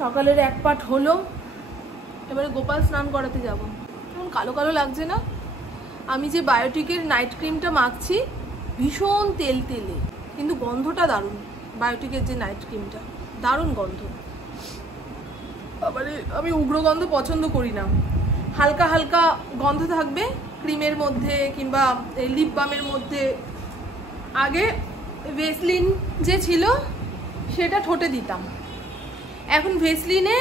সকালের এক পাট হলো, এবারে গোপাল স্নান করাতে যাব। কেমন কালো কালো লাগছে না? আমি যে বায়োটিকের নাইট ক্রিমটা মাখছি ভীষণ তেল তেলে, কিন্তু গন্ধটা দারুণ। বায়োটিকের যে নাইট ক্রিমটা দারুণ গন্ধ। আবারে আমি উগ্র গন্ধ পছন্দ করি না, হালকা হালকা গন্ধ থাকবে ক্রিমের মধ্যে কিংবা লিপ বামের মধ্যে। আগে ভেসলিন যে ছিল সেটা ঠোঁটে দিতাম, এখন ভেসলিনে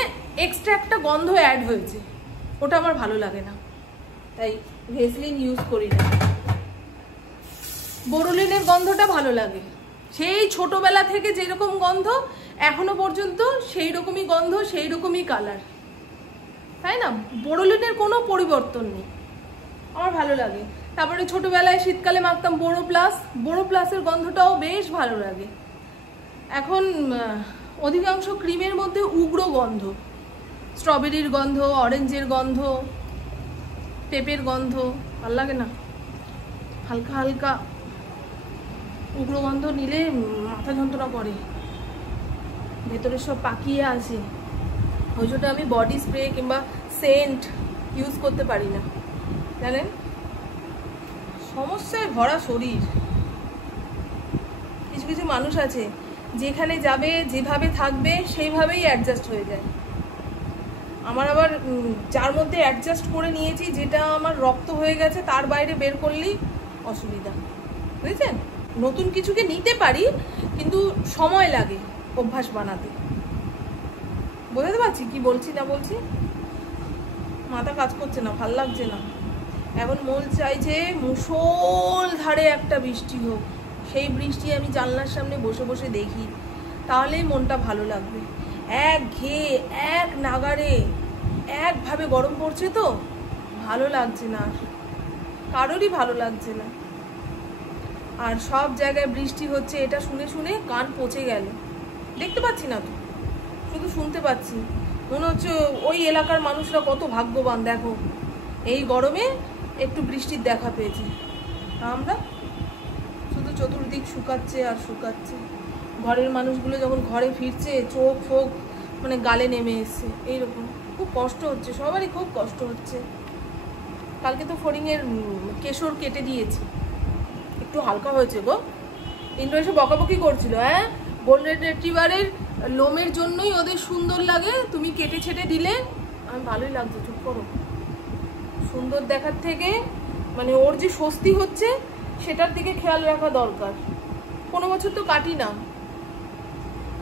এক্সট্রা একটা গন্ধ অ্যাড হয়েছে, ওটা আমার ভালো লাগে না, তাই ভেসলিন ইউজ করি না। বোরোলিনের গন্ধটা ভালো লাগে, সেই ছোটবেলা থেকে যেরকম গন্ধ এখনো পর্যন্ত সেই রকমই গন্ধ, সেই রকমই কালার, তাই না? বোরোলিনের কোনো পরিবর্তন নেই, আমার ভালো লাগে। তারপরে ছোটবেলায় শীতকালে মাখতাম বোরো প্লাস, বোরো প্লাসের গন্ধটাও বেশ ভালো লাগে। এখন অধিকাংশ ক্রিমের মধ্যে উগ্র গন্ধ, স্ট্রবেরির গন্ধ, অরেঞ্জের গন্ধ, পেঁপের গন্ধ, ভালো লাগে না। হালকা হালকা উগ্র গন্ধ নিলে মাথা যন্ত্রণা করে, ভেতরে সব পাকিয়ে আসে। ওই জন্য আমি বডি স্প্রে কিংবা সেন্ট ইউজ করতে পারি না, জানেন? সমস্যায় ভরা শরীর। কিছু কিছু মানুষ আছে যেখানে যাবে যেভাবে থাকবে সেইভাবেই অ্যাডজাস্ট হয়ে যায়। আমার আবার যার মধ্যে অ্যাডজাস্ট করে নিয়েছি, যেটা আমার রক্ত হয়ে গেছে, তার বাইরে বের করলেই অসুবিধা, বুঝেছেন? নতুন কিছুকে নিতে পারি, কিন্তু সময় লাগে অভ্যাস বানাতে। বোঝাতে পারছি কি বলছি না বলছি? মাথা কাজ করছে না, ভাল লাগছে না। এখন মন চাইছে মুষলধারে একটা বৃষ্টি হোক, সেই বৃষ্টি আমি জানলার সামনে বসে বসে দেখি, তাহলেই মনটা ভালো লাগবে। এক ঘেয়ে এক নাগারে একভাবে গরম পড়ছে, তো ভালো লাগছে না, কারোরই ভালো লাগছে না। আর সব জায়গায় বৃষ্টি হচ্ছে, এটা শুনে শুনে কান পচে গেল। দেখতে পাচ্ছি না তো, শুধু শুনতে পাচ্ছি। মনে হচ্ছে ওই এলাকার মানুষরা কত ভাগ্যবান, দেখো এই গরমে একটু বৃষ্টির দেখা পেয়েছে। আমরা শুধু চতুর্দিক শুকাচ্ছে আর শুকাচ্ছে। ঘরের মানুষগুলো যখন ঘরে ফিরছে, চোখ ফোক মানে গালে নেমে এসছে, এইরকম। খুব কষ্ট হচ্ছে, সবারই খুব কষ্ট হচ্ছে। কালকে তো ফড়িংয়ের কেশর কেটে দিয়েছি, একটু হালকা হয়েছে গো। ইন্দ্র এসে বকাবকি করছিল, হ্যাঁ গোল্ডেন রিট্রিভারের লোমের জন্যই ওদের সুন্দর লাগে, তুমি কেটে ছেটে দিলে। আমি ভালোই লাগছে, চুপ করো। সুন্দর দেখার থেকে মানে ওর যে স্বস্তি হচ্ছে সেটার দিকে খেয়াল রাখা দরকার। কোনো বছর তো কাটি না।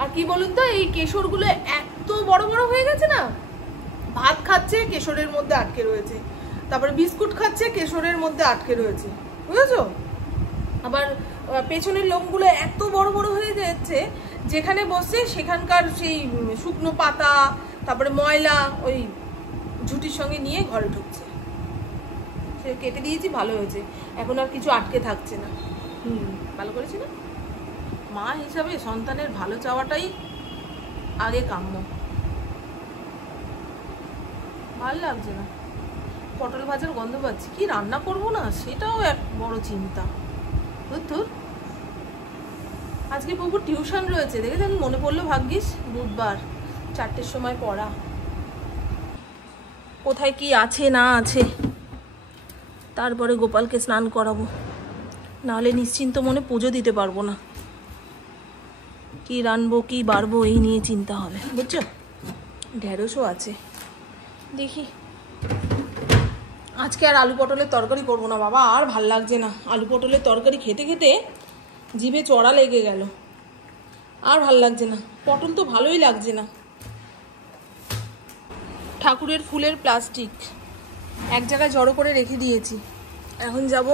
আর কি বলুন তো, এই কেশরগুলো এত বড় বড় হয়ে গেছে না, ভাত খাচ্ছে কেশরের মধ্যে আটকে রয়েছে, তারপরে বিস্কুট খাচ্ছে কেশরের মধ্যে আটকে রয়েছে, বুঝেছো? আবার পেছনের লোমগুলো এত বড় বড় হয়ে যাচ্ছে, যেখানে বসে সেখানকার সেই শুকনো পাতা, তারপরে ময়লা ওই ঝুটির সঙ্গে নিয়ে ঘরে ঢুকছে। সে কেটে দিয়েছি, ভালো হয়েছে, এখন আর কিছু আটকে থাকছে না। ভালো করেছি না? মা হিসাবে সন্তানের ভালো চাওয়াটাই আগে কাম্য। ভালো লাগছে না, পটল ভাজার গন্ধ পাচ্ছি, কি রান্না করবো না সেটাও এক বড় চিন্তা। ধুর, আজকে বাবুর টিউশন রয়েছে, দেখেছেন? মনে পড়লো ভাগ্যিস, বুধবার 4টের সময় পড়া। কোথায় কি আছে না আছে, তারপরে গোপালকে স্নান করাবো, নাহলে নিশ্চিন্ত মনে পুজো দিতে পারবো না। কি রানবো কি বাড়বো এই নিয়ে চিন্তা হবে, বুঝছো? ঢেঁড়সও আছে, দেখি। আজকে আর আলু পটলের তরকারি করবো না বাবা, আর ভাল লাগছে না। আলু পটলের তরকারি খেতে খেতে জিভে চড়া লেগে গেল, আর ভাল লাগছে না। পটল তো ভালোই লাগছে না। ঠাকুরের ফুলের প্লাস্টিক এক জায়গায় জড়ো করে রেখে দিয়েছি, এখন যাব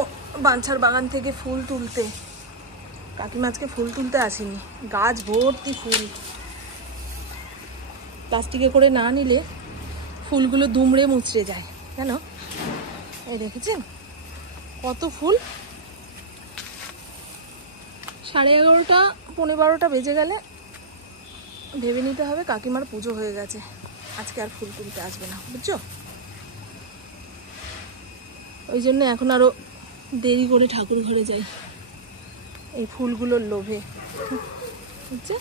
বাঞ্ছার বাগান থেকে ফুল তুলতে। কাকিমা আজকে ফুল তুলতে আসেনি, গাছ ভর্তি ফুল। প্লাস্টিকে করে না নিলে ফুলগুলো দুমড়ে মুচড়ে যায়, জানো? এই দেখেছেন কত ফুল। 11:30 পৌনে 12টা বেজে গেলে ভেবে নিতে হবে কাকিমার পুজো হয়ে গেছে, আজকে আর ফুল তুলতে আসবে না, বুঝছো? ওই জন্য এখন আরো দেরি করে ঠাকুর ঘরে যাই, এই ফুলগুলোর লোভে, বুঝছে?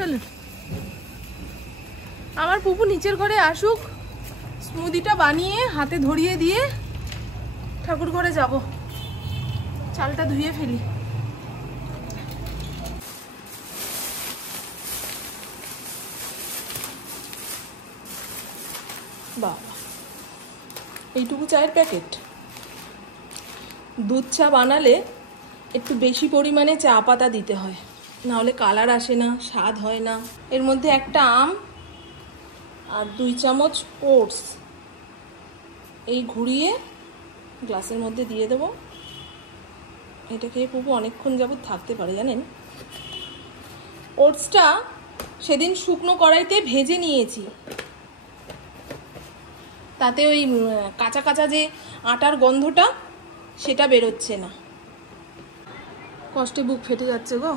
চলুন, আমার পুপু নিচের ঘরে আসুক, স্মুদিটা বানিয়ে হাতে ধরিয়ে দিয়ে ঠাকুর ঘরে যাব। চালটা ধুয়ে ফেলি। বাবা, এইটুকু চায়ের প্যাকেট। দুধ চা বানালে একটু বেশি পরিমাণে চা পাতা দিতে হয়, নাহলে কালার আসে না, স্বাদ হয় না। এর মধ্যে একটা আম আর 2 চামচ ওটস এই ঘুরিয়ে গ্লাসের মধ্যে দিয়ে দেবো। এটা খেয়ে পুপু অনেকক্ষণ যাবত থাকতে পারে জানেন। ওটসটা সেদিন শুকনো কড়াইতে ভেজে নিয়েছি, তাতে ওই কাঁচা কাঁচা যে আটার গন্ধটা সেটা বেরোচ্ছে না। কষ্টে বুক ফেটে যাচ্ছে গো।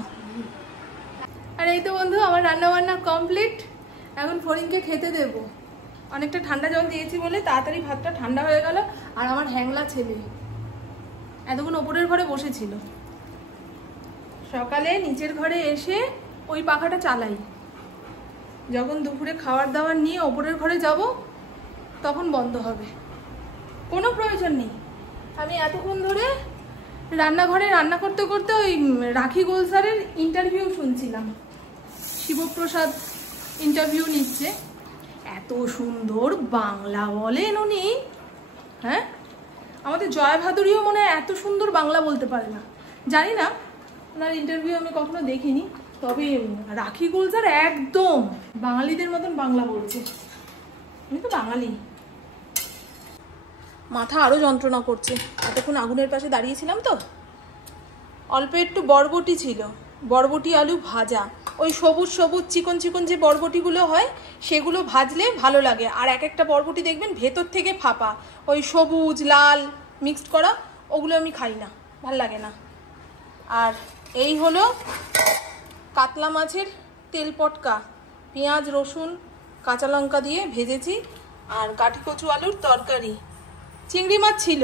আর এই তো বন্ধু, আমার রান্না বান্না কমপ্লিট। এখন ফরিনকে খেতে দেব। অনেকটা ঠান্ডা জল দিয়েছি বলে তাড়াতাড়ি ভাতটা ঠান্ডা হয়ে গেল। আর আমার হ্যাংলা ছেলে এতক্ষণ ওপরের ঘরে বসেছিল, সকালে নিচের ঘরে এসে ওই পাখাটা চালাই। যখন দুপুরে খাবার দাবার নিয়ে ওপরের ঘরে যাব তখন বন্ধ হবে, কোনো প্রয়োজন নেই। আমি এতক্ষণ ধরে রান্নাঘরে রান্না করতে করতে ওই রাখি গোলসারের ইন্টারভিউ শুনছিলাম। শিবপ্রসাদ ইন্টারভিউ নিচ্ছে, এত সুন্দর বাংলা বলেন উনি। হ্যাঁ, আমাদের জয় ভাদুরীও মনে হয় এত সুন্দর বাংলা বলতে পারে না, জানি না, ওনার ইন্টারভিউ আমি কখনো দেখিনি। তবে রাখি গোলসার একদম বাঙালিদের মতন বাংলা বলছে। আমি তো বাঙালি। মাথা আরও যন্ত্রণা করছে, এতক্ষণ আগুনের পাশে দাঁড়িয়েছিলাম তো। অল্প একটু বরবটি ছিল, বরবটি আলু ভাজা, ওই সবুজ সবুজ চিকন চিকন যে বরবটিগুলো হয় সেগুলো ভাজলে ভালো লাগে। আর এক একটা বরবটি দেখবেন ভেতর থেকে ফাঁপা, ওই সবুজ লাল মিক্সড করা, ওগুলো আমি খাই না, ভাল লাগে না। আর এই হলো কাতলা মাছের তেল পটকা, পেঁয়াজ রসুন কাঁচা লঙ্কা দিয়ে ভেজেছি। আর কাঠি কচু আলুর তরকারি, চিংড়ি মাছ ছিল।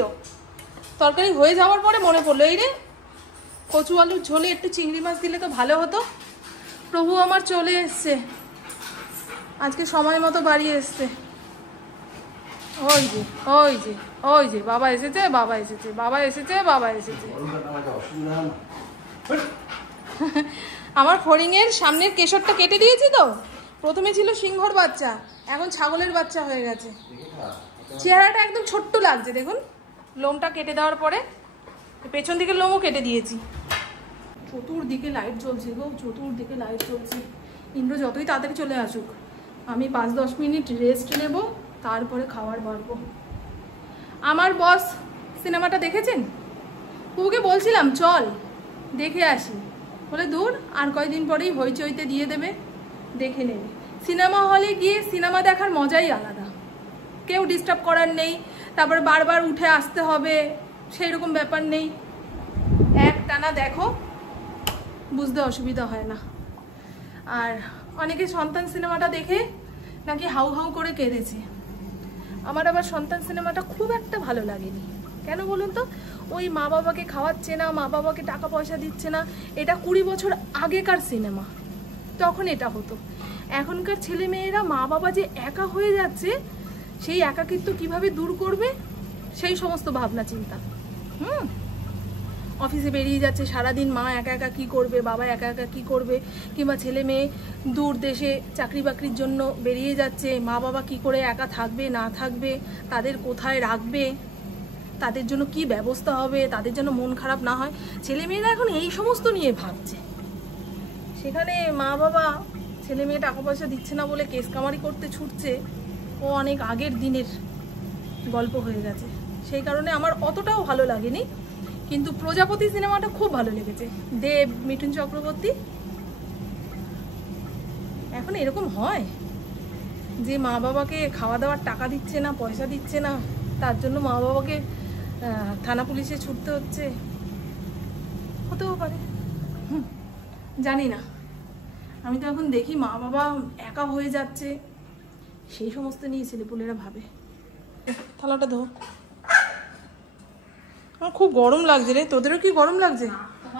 তরকারি হয়ে যাওয়ার পরে মনে পড়লো, এই রে কচু আলুর ঝোলে একটু চিংড়ি মাছ দিলে তো ভালো হতো। প্রভু আমার চলে এসছে, আজকে সময় মতো বাড়ি এসছে। ওই যে ওই যে ওই যে বাবা এসেছে, বাবা এসেছে, বাবা এসেছে, বাবা এসেছে। আমার ফড়িংয়ের সামনের কেশরটা কেটে দিয়েছি তো। প্রথমে ছিল সিংহর বাচ্চা, এখন ছাগলের বাচ্চা হয়ে গেছে। চেহারাটা একদম ছোট্ট লাগছে দেখুন। লোমটা কেটে দেওয়ার পরে পেছন দিকে লোমও কেটে দিয়েছি। চতুর্দিকে লাইট জ্বলছে গো, চতুর্দিকে লাইট জ্বলছে। ইন্দ্র যতই তাড়াতাড়ি চলে আসুক, আমি 5-10 মিনিট রেস্ট নেব, তারপরে খাবার বাড়বো। আমার বস সিনেমাটা দেখেছেন? পুকে বলছিলাম চল দেখে আসি, বলে দূর, আর কয়দিন পরেই হইচইতে দিয়ে দেবে, দেখে নেবে। সিনেমা হলে গিয়ে সিনেমা দেখার মজাই আলাদা, কেউ ডিস্টার্ব করার নেই, তারপরে বারবার উঠে আসতে হবে সেই রকম ব্যাপার নেই। একটানা দেখো, বুঝতে অসুবিধা হয় না। আর অনেকে সন্তান সিনেমাটা দেখে নাকি হাউ হাউ করে কেঁদেছে। আমার আবার সন্তান সিনেমাটা খুব একটা ভালো লাগেনি। কেন বলুন তো? ওই মা বাবাকে খাওয়াচ্ছে না, মা বাবাকে টাকা পয়সা দিচ্ছে না, এটা 20 বছর আগেকার সিনেমা, তখন এটা হতো। এখনকার ছেলে মেয়েরা মা বাবা যে একা হয়ে যাচ্ছে, সেই একাকিত্ব কিভাবে দূর করবে সেই সমস্ত ভাবনা চিন্তা। অফিসে বেরিয়ে যাচ্ছে সারাদিন, মা একা একা কী করবে, বাবা একা একা কী করবে, কিংবা ছেলে মেয়ে দূর দেশে চাকরি বাকরির জন্য বেরিয়ে যাচ্ছে, মা বাবা কি করে একা থাকবে না থাকবে, তাদের কোথায় রাখবে, তাদের জন্য কি ব্যবস্থা হবে, তাদের জন্য মন খারাপ না হয়, ছেলে মেয়েরা এখন এই সমস্ত নিয়ে ভাবছে। সেখানে মা বাবা ছেলে মেয়ে টাকা পয়সা দিচ্ছে না বলে কেস কামারি করতে ছুটছে, ও অনেক আগের দিনের গল্প হয়ে গেছে। সেই কারণে আমার অতটাও ভালো লাগেনি। কিন্তু প্রজাপতি সিনেমাটা খুব ভালো লেগেছে, দেব, মিঠুন চক্রবর্তী। এখন এরকম হয় যে মা বাবাকে খাওয়া দাওয়ার টাকা দিচ্ছে না, পয়সা দিচ্ছে না, তার জন্য মা বাবাকে থানা পুলিশে ছুটতে হচ্ছে, হতেও পারে, জানি না। আমি তো এখন দেখি মা বাবা একা হয়ে যাচ্ছে, সেই সমস্ত নিয়ে ছেলেপুলেরা ভাবে। থালাটা ধো। আমার খুব গরম লাগছে রে, তোদেরও কি গরম লাগছে?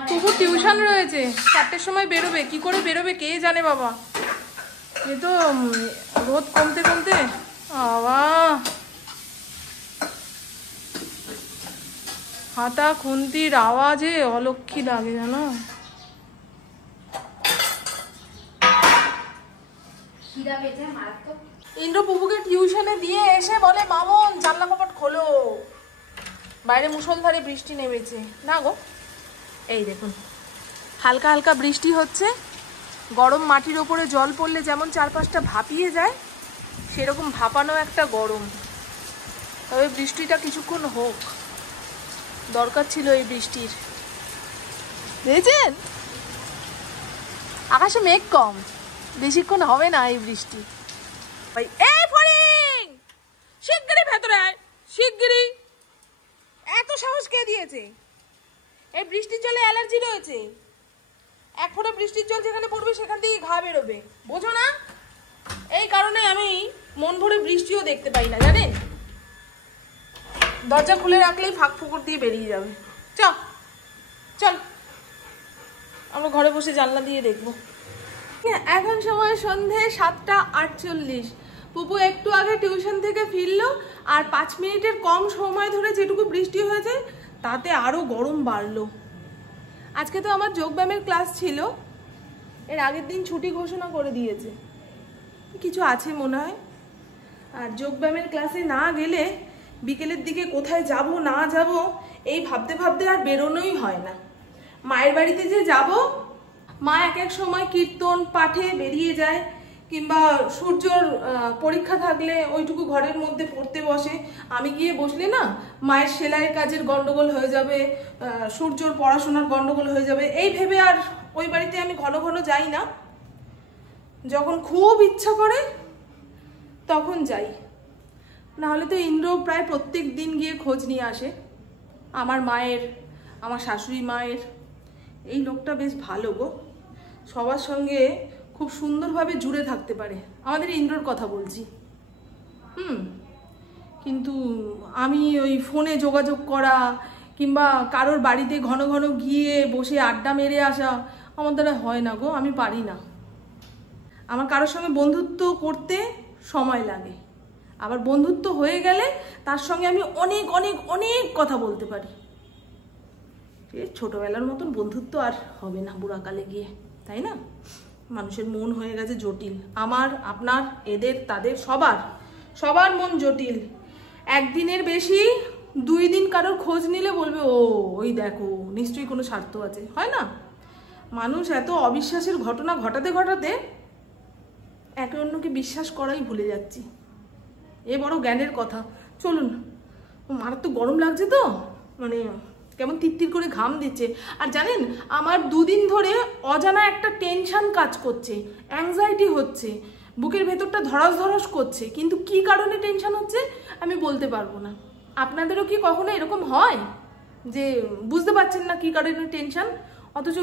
পুকুর টিউশন রয়েছে, 4টের সময় বেরোবে, কি করে বেরোবে কে জানে বাবা। এ তো রোদ কমতে কমতে বাবা হাতা খুন্তির আওয়াজে অলক্ষী লাগে জানো। ইন্দ্র পুপুকে টিউশনে দিয়ে এসে বলে মামন জানলা কপাট খোলো, বাইরে মুষলধারে বৃষ্টি নেমেছে। না গো, এই দেখুন হালকা হালকা বৃষ্টি হচ্ছে, গরম মাটির ওপরে জল পড়লে যেমন চারপাশটা ভাপিয়ে যায় সেরকম ভাপানো একটা গরম। তবে বৃষ্টিটা কিছুক্ষণ হোক, দরকার ছিল এই বৃষ্টির। দেখছেন আকাশে মেঘ কম, বেশিক্ষণ হবে না এই বৃষ্টি। এই ফড়িং শিগগিরই ভেতরে আয়, শিগগিরই। এত সাহস কে দিয়েছে? এই বৃষ্টির জলে অ্যালার্জি রয়েছে, এক ফোঁটা বৃষ্টির জল যেখানে পড়বে সেখান থেকে ঘা বেরোবে, বোঝো না? এই কারণে আমি মন ভরে বৃষ্টিও দেখতে পাই না জানেন। দরজা খুলে রাখলেই ফাঁক ফুকুর দিয়ে বেরিয়ে যাবে। চল চল আমরা ঘরে বসে জানলা দিয়ে দেখবো। এখন সময় সন্ধে 7:48। পুপু একটু আগে টিউশন থেকে ফিরলো, আর 5 মিনিটের কম সময় ধরে যেটুকু বৃষ্টি হয়েছে তাতে আরো গরম বাড়লো। আজকে তো আমার যোগব্যায়ামের ক্লাস ছিল, এর আগের দিন ছুটি ঘোষণা করে দিয়েছে, কিছু আছে মনে হয়। আর যোগব্যায়ামের ক্লাসে না গেলে বিকেলের দিকে কোথায় যাব না যাব এই ভাবতে ভাবতে আর বেরোনোই হয় না। মায়ের বাড়িতে যে যাব, মা এক এক সময় কীর্তন পাঠে বেরিয়ে যায়, কিংবা সূর্যর পরীক্ষা থাকলে ওইটুকু ঘরের মধ্যে পড়তে বসে। আমি গিয়ে বসলে না মায়ের সেলাইয়ের কাজের গন্ডগোল হয়ে যাবে, সূর্যর পড়াশোনার গন্ডগোল হয়ে যাবে, এই ভেবে আর ওই বাড়িতে আমি ঘন ঘন যাই না। যখন খুব ইচ্ছা করে তখন যাই, নাহলে তো ইন্দ্র প্রায় প্রত্যেক দিন গিয়ে খোঁজ নিয়ে আসে আমার মায়ের, আমার শাশুড়ি মায়ের। এই লোকটা বেশ ভালো গো, সবার সঙ্গে খুব সুন্দরভাবে জুড়ে থাকতে পারে। আমাদের ইন্দ্রর কথা বলছি। কিন্তু আমি ওই ফোনে যোগাযোগ করা কিংবা কারোর বাড়িতে ঘন ঘন গিয়ে বসে আড্ডা মেরে আসা আমার দ্বারা হয় না গো, আমি পারি না। আমার কারোর সঙ্গে বন্ধুত্ব করতে সময় লাগে, আবার বন্ধুত্ব হয়ে গেলে তার সঙ্গে আমি অনেক অনেক অনেক কথা বলতে পারি। ছোটবেলার মতন বন্ধুত্ব আর হবে না বুড়াকালে গিয়ে, তাই না? মানুষের মন হয়ে গেছে জটিল, আমার আপনার এদের তাদের সবার মন জটিল। একদিনের বেশি 2 দিন কারোর খোঁজ নিলে বলবে ও ওই দেখো নিশ্চয়ই কোনো স্বার্থ আছে, হয় না? মানুষ এত অবিশ্বাসের ঘটনা ঘটাতে ঘটাতে একে অন্যকে বিশ্বাস করাই ভুলে যাচ্ছি। এ বড় জ্ঞানের কথা। চলুন, মারাত্মক গরম লাগছে তো, মানে কেমন তিত্তির করে ঘাম দিচ্ছে। আর জানেন আমার 2 দিন ধরে অজানা একটা টেনশন কাজ করছে, অ্যাংজাইটি হচ্ছে, বুকের ভেতরটা ধরাস ধরাস করছে, কিন্তু কি কারণে টেনশন হচ্ছে আমি বলতে পারবো না। আপনাদেরও কি কখনো এরকম হয় যে বুঝতে পারছেন না কি কারণে টেনশন, অথচ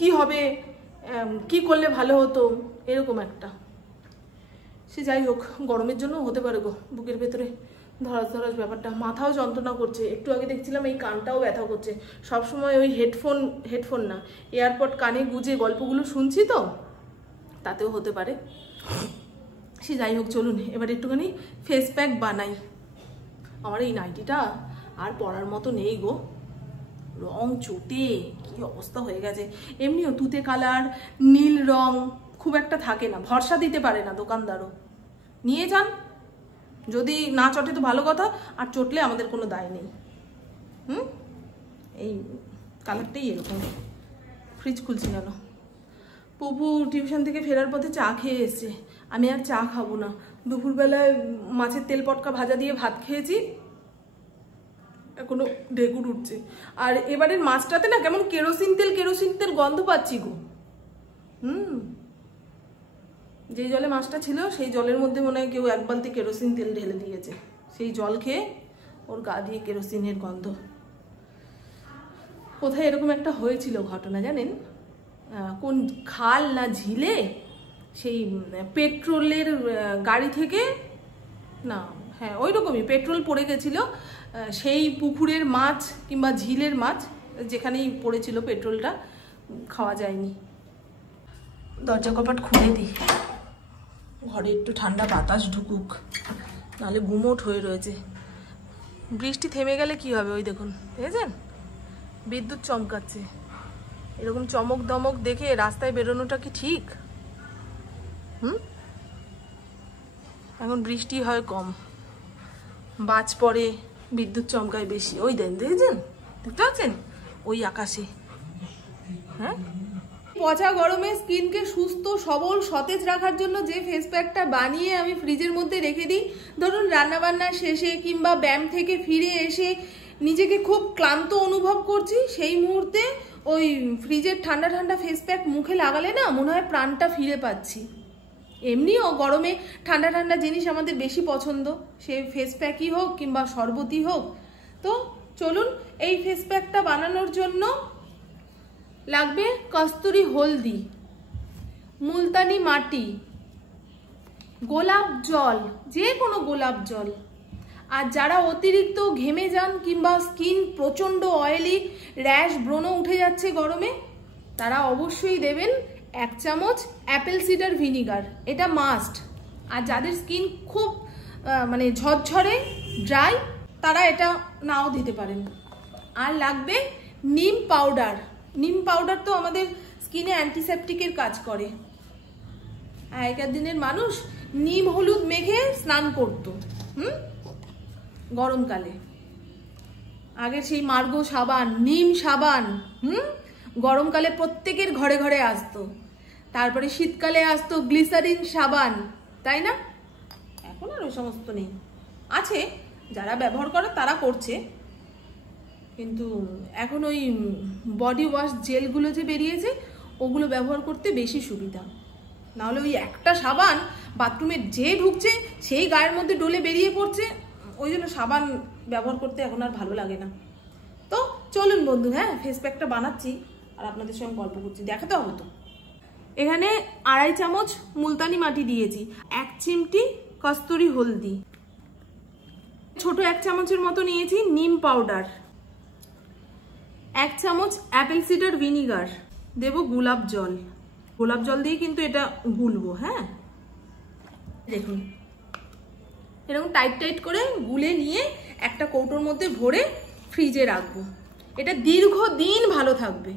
কি হবে, কি করলে ভালো হতো, এরকম একটা? সে যাই হোক, গরমের জন্য হতে পারে গো, বুকের ভেতরে ধরাস ধরাস ব্যাপারটা, মাথাও যন্ত্রণা করছে। একটু আগে দেখছিলাম এই কানটাও ব্যথা করছে। সবসময় ওই হেডফোন না এয়ারপড কানে গুজে গল্পগুলো শুনছি তো, তাতেও হতে পারে। সে যাই হোক, চলুন এবার একটুখানি ফেস প্যাক বানাই। আমার এই নাইটিটা আর পরার মতো নেই গো, রং চটে কি অবস্থা হয়ে গেছে। এমনিও তুতে কালার নীল রং খুব একটা থাকে না, ভরসা দিতে পারে না দোকানদারও। নিয়ে যান, যদি না চটে তো ভালো কথা, আর চটলে আমাদের কোনো দায় নেই। এই কালারটাই এরকম। ফ্রিজ খুলছি কেন? পুপু টিউশন থেকে ফেরার পথে চা খেয়ে এসছে, আমি আর চা খাবো না। দুপুরবেলায় মাছের তেল পটকা ভাজা দিয়ে ভাত খেয়েছি, এখনো ঢেকুর উঠছে। আর এবারের মাছটাতে না কেমন কেরোসিন তেল গন্ধ পাচ্ছি গো। যে জলে মাছটা ছিল সেই জলের মধ্যে মনে হয় কেউ 1 বালতি কেরোসিন তেল ঢেলে দিয়েছে, সেই জল খেয়ে ওর গা দিয়ে কেরোসিনের গন্ধ। কোথায় এরকম একটা হয়েছিল ঘটনা জানেন? কোন খাল না ঝিলে সেই পেট্রোলের গাড়ি থেকে না, হ্যাঁ ওই রকমই পেট্রোল পড়ে গেছিল, সেই পুকুরের মাছ কিংবা ঝিলের মাছ যেখানেই পড়েছিল পেট্রোলটা, খাওয়া যায়নি। দরজা কপাট খুলে দিই, ঘরে একটু ঠান্ডা বাতাস ঢুকুক, নাহলে গুমোট হয়ে রয়েছে। বৃষ্টি থেমে গেলে কি হবে, ওই দেখুন দেখেছেন বিদ্যুৎ চমকাচ্ছে। এরকম চমক দমক দেখে রাস্তায় বেরোনোটা কি ঠিক? এখন বৃষ্টি হয় কম, বাজ পড়ে, বিদ্যুৎ চমকায় বেশি। ওই দেন, দেখেছেন, দেখতে পাচ্ছেন ওই আকাশে। হ্যাঁ, পচা গরমে স্কিনকে সুস্থ সবল সতেজ রাখার জন্য যে ফেস প্যাকটা বানিয়ে আমি ফ্রিজের মধ্যে রেখে দিই, ধরুন রান্নাবান্না শেষে কিংবা ব্যায়াম থেকে ফিরে এসে নিজেকে খুব ক্লান্ত অনুভব করছি, সেই মুহূর্তে ওই ফ্রিজের ঠান্ডা ঠান্ডা ফেস প্যাক মুখে লাগালে না মনে হয় প্রাণটা ফিরে পাচ্ছি। এমনিও গরমে ঠান্ডা ঠান্ডা জিনিস আমাদের বেশি পছন্দ, সে ফেস প্যাকই হোক কিংবা শরবতই হোক। তো চলুন, এই ফেস প্যাকটা বানানোর জন্য লাগবে কস্তুরি হলদি, মুলতানি মাটি, গোলাপ জল, যে কোনো গোলাপ জল। আর যারা অতিরিক্ত ঘেমে যান কিংবা স্কিন প্রচণ্ড অয়েলি, র্যাশ ব্রণ উঠে যাচ্ছে গরমে, তারা অবশ্যই দেবেন 1 চামচ অ্যাপেল সিডার ভিনিগার, এটা মাস্ট। আর যাদের স্কিন খুব মানে ঝরঝরে ড্রাই, তারা এটা নাও দিতে পারেন। আর লাগবে নিম পাউডার। নিম পাউডার তো আমাদের স্কিনে অ্যান্টিসেপটিকের কাজ করে। আগেকার দিনের মানুষ নিম হলুদ মেখে স্নান করতো গরমকালে। আগের সেই মার্গো সাবান, নিম সাবান গরমকালে প্রত্যেকের ঘরে ঘরে আসতো। তারপরে শীতকালে আসতো গ্লিসারিন সাবান, তাই না? এখন আর ওই সমস্ত নেই, আছে যারা ব্যবহার করে তারা করছে, কিন্তু এখন ওই বডি ওয়াশ জেলগুলো যে বেরিয়েছে ওগুলো ব্যবহার করতে বেশি সুবিধা। নাহলে ওই একটা সাবান বাথরুমে যে ঢুকছে সেই গায়ের মধ্যে ডলে বেরিয়ে পড়ছে, ওই জন্য সাবান ব্যবহার করতে এখন আর ভালো লাগে না। তো চলুন বন্ধু, হ্যাঁ ফেস প্যাকটা বানাচ্ছি আর আপনাদের সঙ্গে গল্প করছি, দেখাতে হবে তো। এখানে 2.5 চামচ মুলতানি মাটি দিয়েছি, 1 চিমটি কস্তুরি হলদি, ছোট 1 চামচের মতো নিয়েছি নিম পাউডার, 1 চামচ অ্যাপেল সিডার ভিনিগার, দেব গোলাপ জল। গোলাপ জল দিয়ে কিন্তু এটা গুলবো। হ্যাঁ, দেখুন এরকম টাইট টাইট করে গুলে নিয়ে একটা কৌটোর মধ্যে ভরে ফ্রিজে রাখবো। এটা দীর্ঘদিন ভালো থাকবে,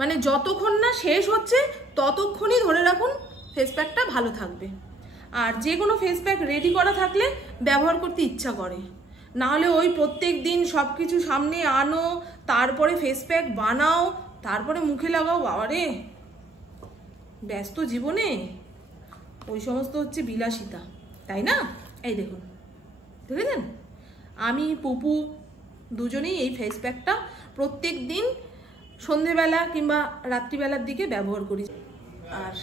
মানে যতক্ষণ না শেষ হচ্ছে ততক্ষণই ধরে রাখুন ফেস প্যাকটা ভালো থাকবে। আর যে কোনো ফেস প্যাক রেডি করা থাকলে ব্যবহার করতে ইচ্ছা করে, নাহলে ওই প্রত্যেক দিন সব কিছু সামনে আনো, তারপরে ফেস প্যাক বানাও, তারপরে মুখে লাগাও, বাবারে ব্যস্ত জীবনে ওই সমস্ত হচ্ছে বিলাসিতা, তাই না? এই দেখুন, দেখেছেন আমি পুপু দুজনেই এই ফেস প্যাকটা প্রত্যেক দিন সন্ধেবেলা কিংবা রাত্রিবেলার দিকে ব্যবহার করি। আর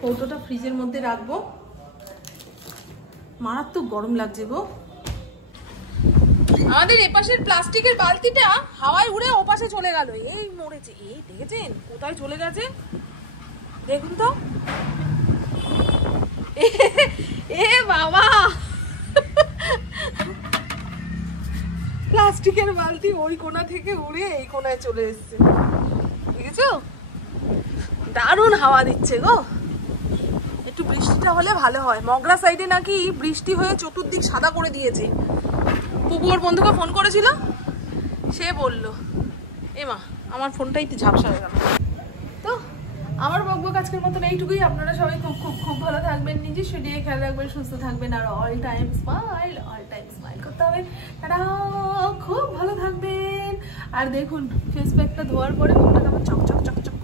কৌটোটা ফ্রিজের মধ্যে রাখবো। মারাত্মক গরম লাগছে গো। আমাদের এপাশের প্লাস্টিকের বালতিটা হাওয়ায় উড়ে ওপাশে চলে গেল, এই মরেছে। এই দেখেছেন কোথায় চলে গেছে, দেখুন তো। এ বাবা, প্লাস্টিকের বালতি ওই কোণা থেকে উড়ে এই কোণায় চলে এসছে, দেখেছো? দারুণ হাওয়া দিচ্ছে গো। একটু বৃষ্টিটা হলে ভালো হয়। মগরা সাইডে নাকি বৃষ্টি হয়ে চতুর্দিক সাদা করে দিয়েছে। পুপু ওর বন্ধুকে ফোন করেছিল, সে বলল এমা আমার ফোনটাই তো ঝাপসা হয়ে গেল। তো আমার বকবক আজকের মতন এইটুকুই। আপনারা সবাই খুব খুব খুব ভালো থাকবেন, নিজের শরীরে খেয়াল রাখবেন, সুস্থ থাকবেন, আর অল টাইম স্মাইল করতে হবে। তারা খুব ভালো থাকবেন। আর দেখুন ফেস প্যাকটা ধোয়ার পরে মুখটা কেমন চকচক চকচক